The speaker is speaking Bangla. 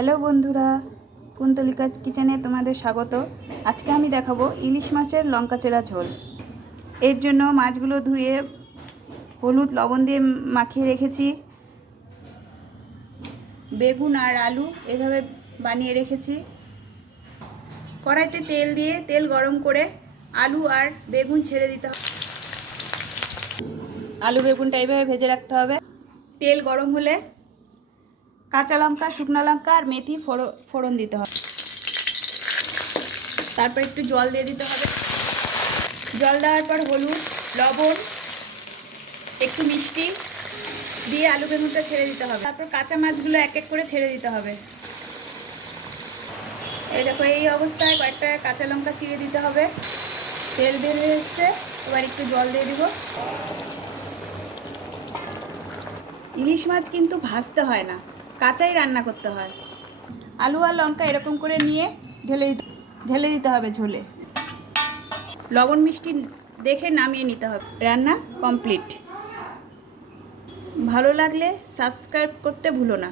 হ্যালো বন্ধুরা, কুন্তলিকা কিচেনে তোমাদের স্বাগত। আজকে আমি দেখাবো ইলিশ মাছের লঙ্কা চেরা ঝোল। এর জন্য মাছগুলো ধুয়ে হলুদ লবণ দিয়ে মাখিয়ে রেখেছি। বেগুন আর আলু এভাবে বানিয়ে রেখেছি। কড়াইতে তেল দিয়ে তেল গরম করে আলু আর বেগুন ছেড়ে দিতে হবে। আলু বেগুনটা এইভাবে ভেজে রাখতে হবে। তেল গরম হলে কাঁচা লঙ্কা, শুকনো লঙ্কা আর মেথি ফোড়ন দিতে হবে। তারপর একটু জল দিয়ে দিতে হবে। জল দেওয়ার পর হলুদ, লবণ, একটু মিষ্টি দিয়ে আলু বেগুনটা ছেড়ে দিতে হবে। তারপর কাঁচা মাছগুলো এক এক করে ছেড়ে দিতে হবে। এই দেখো, এই অবস্থায় কয়েকটা কাঁচা লঙ্কা চিড়ে দিতে হবে। তেল বেরিয়ে এসছে, এবার একটু জল দিয়ে দিব। ইলিশ মাছ কিন্তু ভাজতে হয় না, কাঁচাই রান্না করতে হয়। আলু আর লঙ্কা এরকম করে নিয়ে ঢেলে দিতে হবে ঝোলে। লবণ মিষ্টি দেখে নামিয়ে নিতে হবে। রান্না কমপ্লিট। ভালো লাগলে সাবস্ক্রাইব করতে ভুলো না।